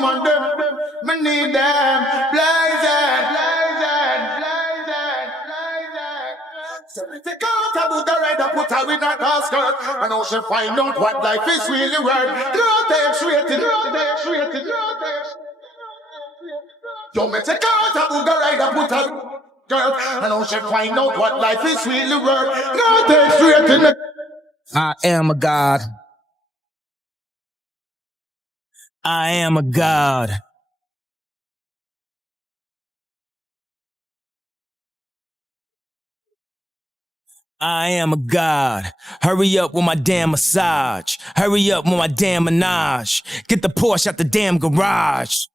woman them, me need them. Blazin, blazin, blazin, blazin. So me take out a bugah ride and put her in a car skirt, and now she find out what life is really worth. Girl takes rating, girl takes rating, girl takes. Yo, me take out a bugah ride and put her girl, and now she find out what life is really worth. Girl takes rating. I am a god. I am a god. I am a god. Hurry up with my damn massage. Hurry up with my damn ménage. Get the Porsche out the damn garage.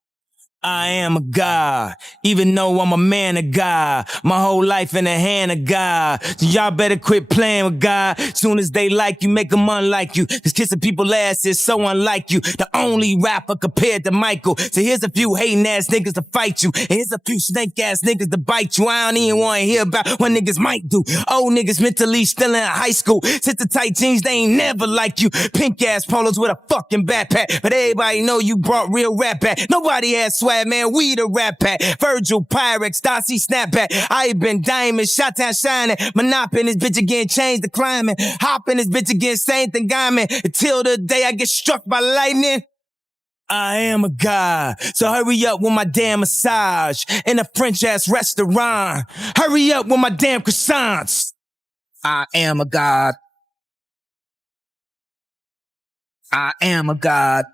I am a god, even though I'm a man of God. My whole life in the hand of God. So y'all better quit playing with God. Soon as they like you, make them unlike you. Cause kissing people's ass is so unlike you. The only rapper compared to Michael. So here's a few hating ass niggas to fight you. And here's a few snake ass niggas to bite you. I don't even want to hear about what niggas might do. Old niggas mentally still in high school. Since the tight jeans, they ain't never like you. Pink ass polos with a fucking backpack. But everybody know you brought real rap back. Nobody has swag. Man, we the rap pack. Virgil, Pyrex, Darcy, Snapback. I been diamond, shot town shining. Monopoly this bitch again, change the climate. Hop in this bitch again, same thing, man. Until the day I get struck by lightning. I am a god, so hurry up with my damn massage. In a French-ass restaurant. Hurry up with my damn croissants. I am a god. I am a god.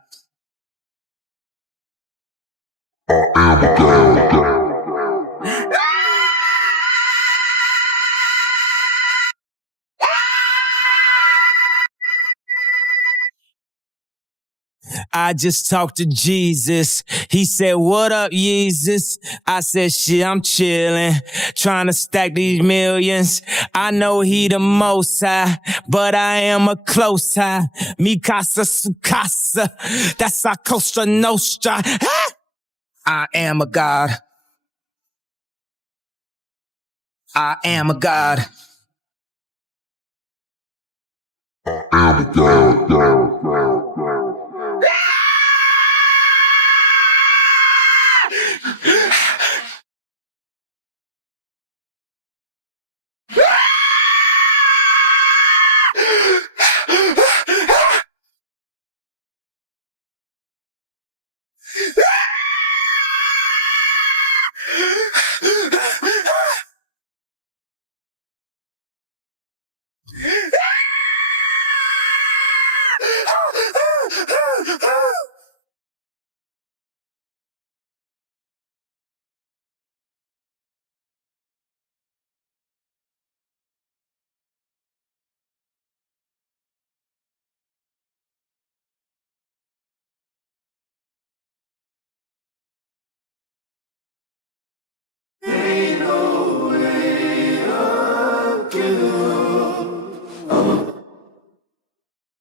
I just talked to Jesus. He said, what up, Jesus? I said, shit, I'm chillin', trying to stack these millions. I know he the most high, but I am a close high. Mi casa su casa, that's our Costa Nostra. I am a god. I am a god. I am a god. Ain't no way I can.